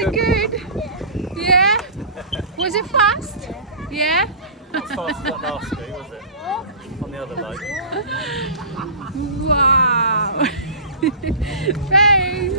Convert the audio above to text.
it good? Yeah. Was it fast? Yeah. Not as fast as that last street, was it? On the other leg. Wow. Thanks.